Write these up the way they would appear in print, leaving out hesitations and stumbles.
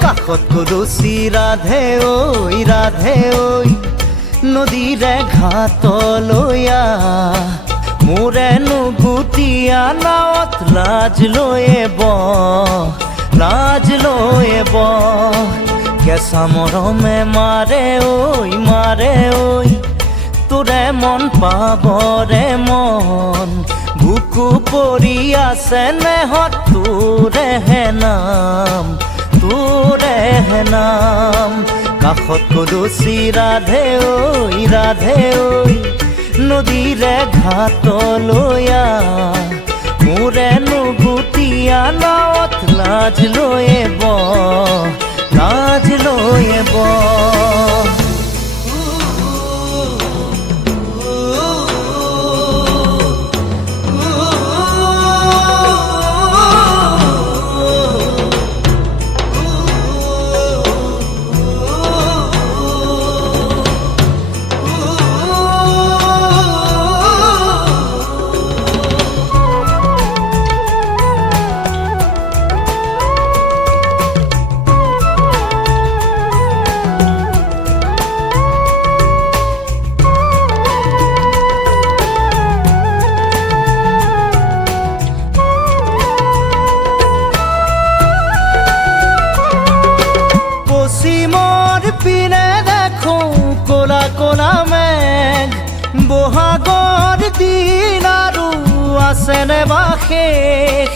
কাষত কলচি ৰাধে ঐ নদীৰে ঘাটলৈ মোৰেনো গুটিয়া নাৱত লাজ লৈয়ে কেঁচা মৰমে মাৰে ঐ তোৰে মন পাবৰে মন বুকু পৰি আছে নেহত তোৰেহে নাম কাষত কলচি ৰাধে ঐ নদীৰে ঘাটলৈ মোৰেনো গুটিয়া নাৱত লাজ লৈয়ে পিনে দেখো কোলা কোলা মেঘ বহাগৰ দিন আৰু আছেনে বা শেষ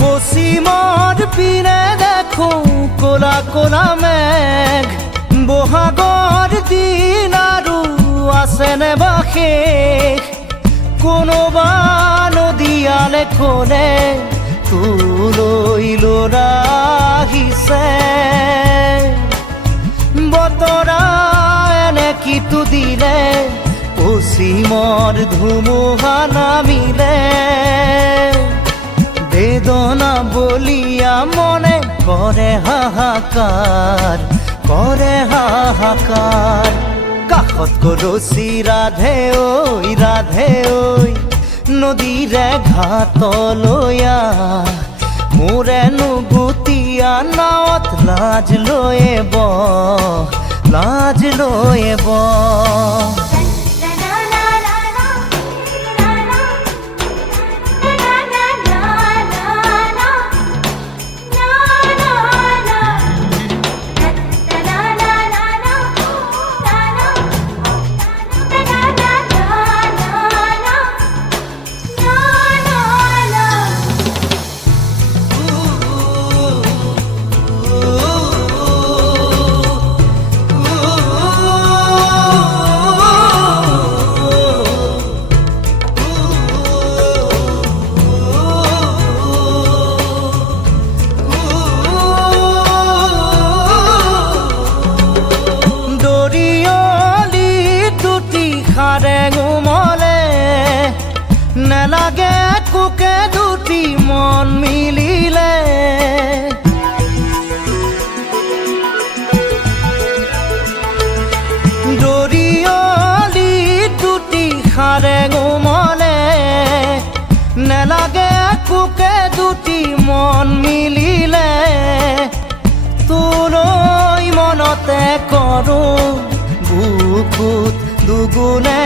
পশ্চিমৰ পিনে দেখো কোলা কোলা মেঘ বহাগৰ দিন আৰু আছেনে বা শেষ কোনোবা নদীয়ালে খোলে তোলৈ ল'ৰা আহিছে বতৰা এনে কিটো দিলে পশ্চিমৰ ধুমুহা নামিলে বেদনা বলিয়া মনে কৰে হাহাকাৰ কাষত কলচি ৰাধে ঐ নদীৰে ঘাটলৈ মোৰেনো গুটিয়া নাৱত লাজ লৈয়ে নেলাগে কুকে দুটি মন মিলিলে দৰিয়লি দুটি খাৰে গোমলে নেলাগে কুকে দুটি মন মিলিলে তোলৈ মনতে কৰো বুকুত দুগুণে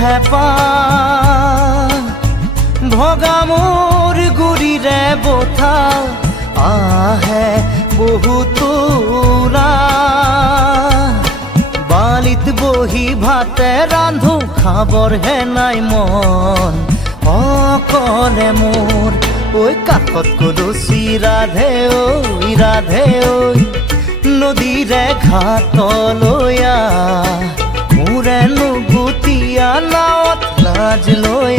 হেঁপাহ ভগা মোৰ গুৰিৰে বথা আহে বহুতো বালিত বহি ভাতে ৰান্ধো খাবৰ হে নাই মন অকলে মোৰ ঐ কাষত কলচি ৰাধে ঐ নদীৰে ঘাটলৈ মোৰেনো গুটিয়া নাৱত লাজ লৈ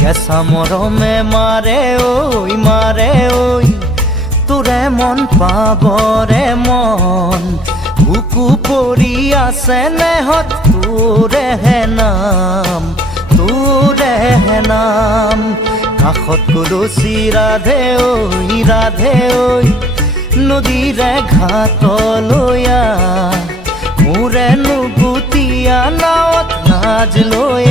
কেঁচা মৰমে মাৰে ঐ তোৰে মন পাবৰে মন বুকু পৰি আছে নেহত তোৰেহে নাম কাষত কলচি ৰাধে ঐ নদীৰে ঘাটলৈ মোৰেনো গুটিয়া নাৱত লাজ লৈ